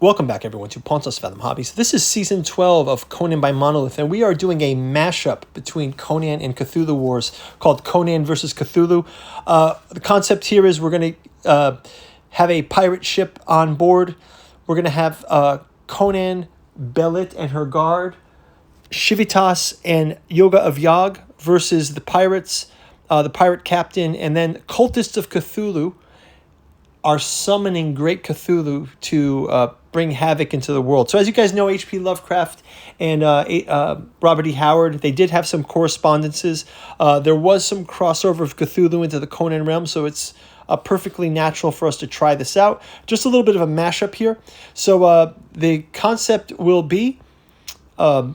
Welcome back, everyone, to Pontus Fathom Hobbies. This is Season 12 of Conan by Monolith, and we are doing a mashup between Conan and Cthulhu Wars called Conan versus Cthulhu. The concept here is we're going to have a pirate ship on board. We're going to have Conan, Belit and her guard, Shivitas and Yoga of Yog versus the pirates, the pirate captain, and then cultists of Cthulhu are summoning Great Cthulhu to bring havoc into the world. So as you guys know, H.P. Lovecraft and Robert E. Howard, they did have some correspondences. There was some crossover of Cthulhu into the Conan realm, so it's perfectly natural for us to try this out. Just a little bit of a mashup here. So the concept will be the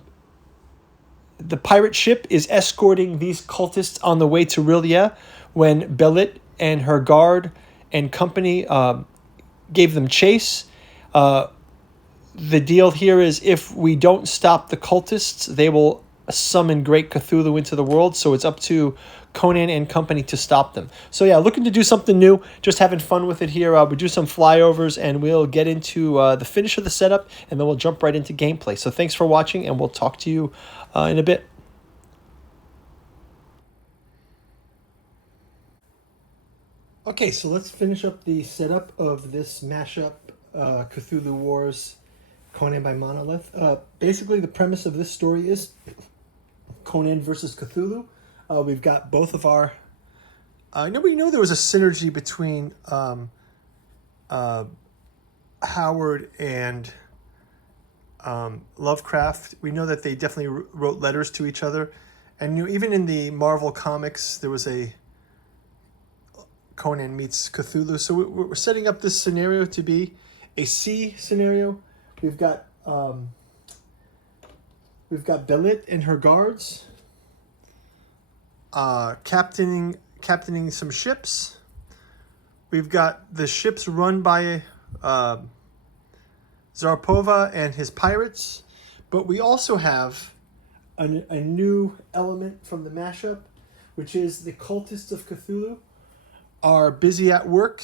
pirate ship is escorting these cultists on the way to Rilia when Belit and her guard and company gave them chase. The deal here is if we don't stop the cultists, they will summon Great Cthulhu into the world. So it's up to Conan and company to stop them. So yeah, looking to do something new, just having fun with it here. We'll do some flyovers and we'll get into the finish of the setup and then we'll jump right into gameplay. So thanks for watching and we'll talk to you in a bit. Okay, so let's finish up the setup of this mashup, Cthulhu Wars, Conan by Monolith. Basically, the premise of this story is Conan versus Cthulhu. We've got both of our... we know there was a synergy between Howard and Lovecraft. We know that they definitely wrote letters to each other. And even in the Marvel comics, there was a Conan meets Cthulhu. So we're setting up this scenario to be a sea scenario. We've got Belit and her guards captaining some ships. We've got the ships run by Zarpova and his pirates, but we also have a new element from the mashup, which is the cultists of Cthulhu are busy at work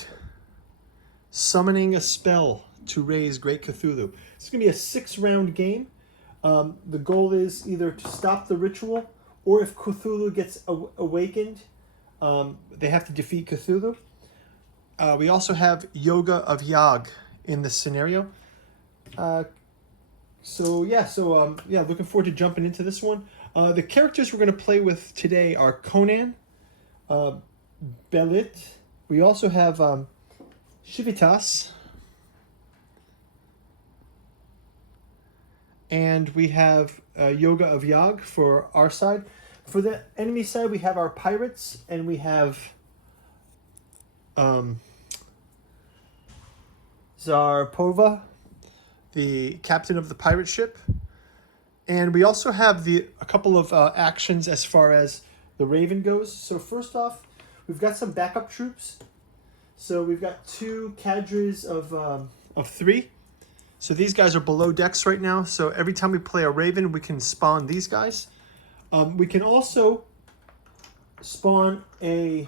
summoning a spell to raise Great Cthulhu. It's going to be a 6-round game. The goal is either to stop the ritual or if Cthulhu gets awakened, they have to defeat Cthulhu. We also have Yoga of Yog in this scenario. Looking forward to jumping into this one. The characters we're going to play with today are Conan, Belit. We also have Shivitas. And we have Yoga of Yog for our side. For the enemy side, we have our pirates, and we have Zarpova, the captain of the pirate ship. And we also have a couple of actions as far as the Raven goes. So first off, we've got some backup troops. So we've got 2 cadres of 3. So these guys are below decks right now. So every time we play a Raven, we can spawn these guys. We can also spawn a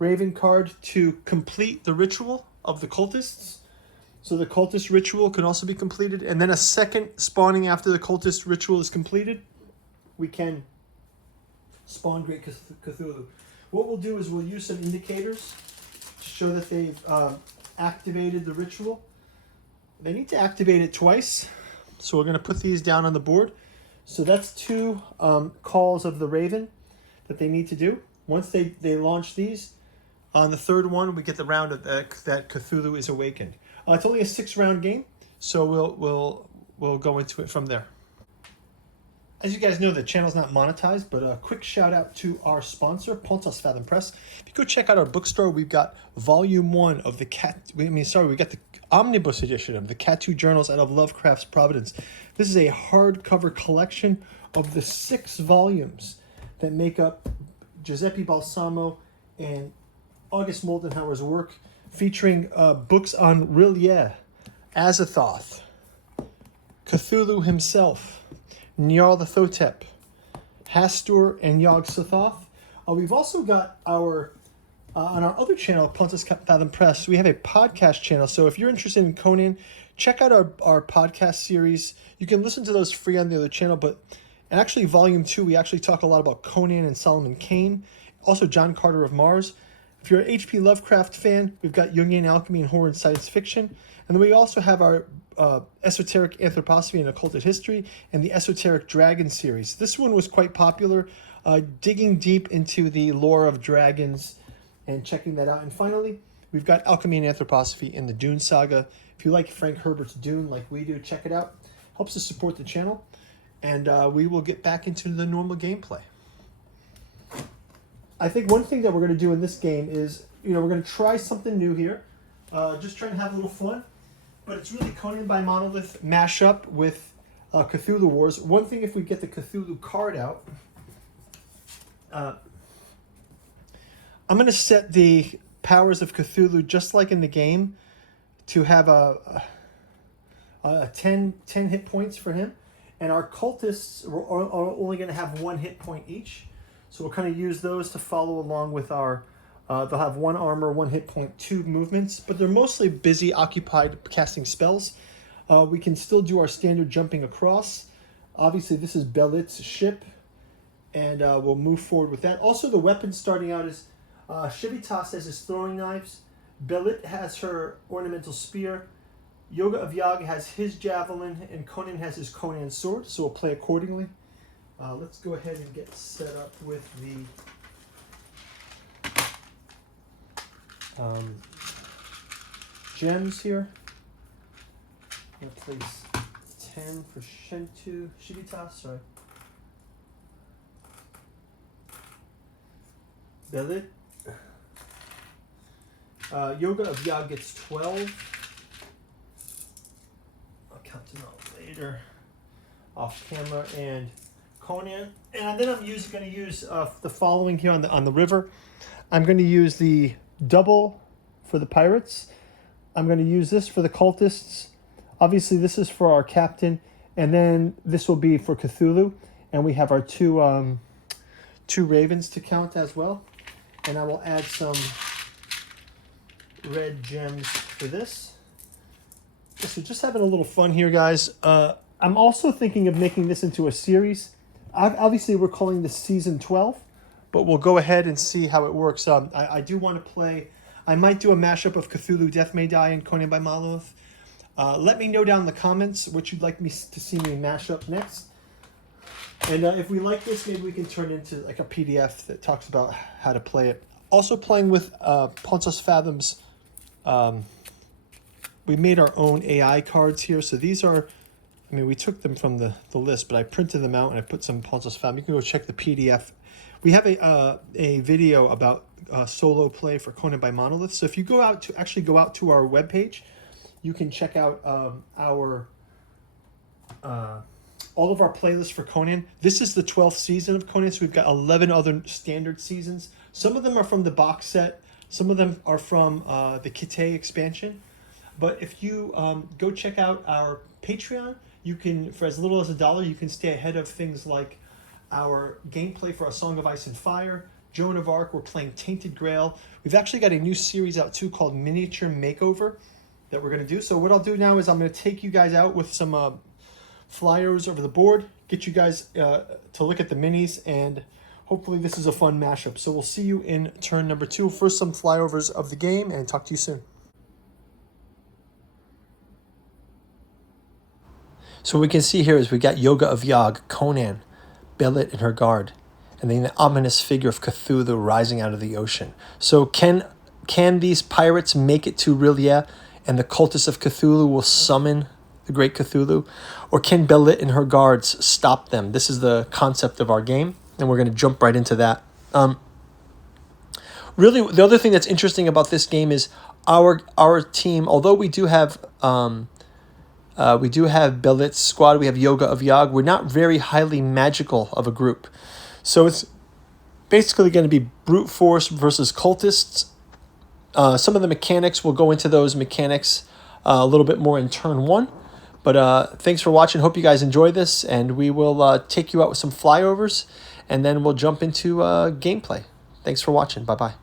Raven card to complete the ritual of the cultists. So the cultist ritual can also be completed. And then a second spawning after the cultist ritual is completed, we can spawn Great Cthulhu. What we'll do is we'll use some indicators to show that they've activated the ritual. They need to activate it twice. So we're going to put these down on the board. So that's 2 calls of the Raven that they need to do. Once they launch these, on the 3rd one, we get the round of that Cthulhu is awakened. It's only a 6-round game, so we'll go into it from there. As you guys know, the channel's not monetized, but a quick shout out to our sponsor, Pontus Fathom Press. If you go check out our bookstore, we've got Volume 1 of we got the Omnibus edition of the Cthulhu Journals out of Lovecraft's Providence. This is a hardcover collection of the 6 volumes that make up Giuseppe Balsamo and August Moldenhauer's work, featuring books on Rilia, Azathoth, Cthulhu himself, Nyarlathotep, Hastur, and Yog-Sothoth. We've also got our On our other channel, Pontus Fathom Press, we have a podcast channel. So if you're interested in Conan, check out our podcast series. You can listen to those free on the other channel, but and actually Volume 2, we actually talk a lot about Conan and Solomon Kane, also John Carter of Mars. If you're an H.P. Lovecraft fan, we've got Jungian alchemy and horror and science fiction. And then we also have our esoteric anthroposophy and occulted history and the esoteric dragon series. This one was quite popular, digging deep into the lore of dragons and checking that out. And finally, we've got alchemy and anthroposophy in the Dune saga. If you like Frank Herbert's Dune like we do, check it out. Helps us support the channel. And we will get back into the normal gameplay. I think one thing that we're going to do in this game is, we're going to try something new here. Just trying to have a little fun. But it's really Conan by Monolith mashup with Cthulhu Wars. One thing, if we get the Cthulhu card out, I'm going to set the powers of Cthulhu, just like in the game, to have a 10 hit points for him. And our cultists are only going to have 1 hit point each. So we'll kind of use those to follow along with our... they'll have 1 armor, 1 hit point, 2 movements. But they're mostly busy, occupied, casting spells. We can still do our standard jumping across. Obviously, this is Belit's ship. And we'll move forward with that. Also, the weapons starting out is... Shivitas has his throwing knives. Belit has her ornamental spear. Yoga of Yag has his javelin. And Conan has his Conan sword. So we'll play accordingly. Let's go ahead and get set up with the gems here. I'm going to place 10 for Shivitas, sorry. Belit. Yoga of Yag gets 12. I'll count them out later. Off camera. And Conan. And then I'm going to use the following here on the river. I'm going to use the double for the pirates. I'm going to use this for the cultists. Obviously, this is for our captain. And then this will be for Cthulhu. And we have our two ravens to count as well. And I will add some red gems for this. So just having a little fun here, guys. I'm also thinking of making this into a series. Obviously, we're calling this Season 12, but we'll go ahead and see how it works. I do want to play... I might do a mashup of Cthulhu, Death May Die, and Conan by Monolith. Let me know down in the comments what you'd like me to see me mash up next. And if we like this, maybe we can turn it into like a PDF that talks about how to play it. Also playing with Pontus Fathom's... we made our own AI cards here. So these are... I mean, we took them from the list, but I printed them out and I put some Pontus Fathom. You can go check the PDF. We have a video about solo play for Conan by Monolith. So if you go out to our webpage, you can check out all of our playlists for Conan. This is the 12th season of Conan, so we've got 11 other standard seasons. Some of them are from the box set. Some of them are from the Kite expansion. But if you go check out our Patreon, you can, for as little as $1, you can stay ahead of things like our gameplay for A Song of Ice and Fire, Joan of Arc. We're playing Tainted Grail. We've actually got a new series out too called Miniature Makeover that we're going to do. So what I'll do now is I'm going to take you guys out with some flyers over the board, get you guys to look at the minis, and hopefully this is a fun mashup. So we'll see you in turn number 2. First, some flyovers of the game, and talk to you soon. So what we can see here is we got Yoga of Yag, Conan, Belit and her guard, and then the ominous figure of Cthulhu rising out of the ocean. So can these pirates make it to Rilia, and the cultists of Cthulhu will summon the great Cthulhu? Or can Belit and her guards stop them? This is the concept of our game, and we're going to jump right into that. Really, the other thing that's interesting about this game is our team, although we do have Belit's squad, we have Yoga of Yag, we're not very highly magical of a group. So it's basically going to be brute force versus cultists. Some of the mechanics, we'll go into those mechanics a little bit more in turn 1. But thanks for watching. Hope you guys enjoy this, and we will take you out with some flyovers, and then we'll jump into gameplay. Thanks for watching. Bye-bye.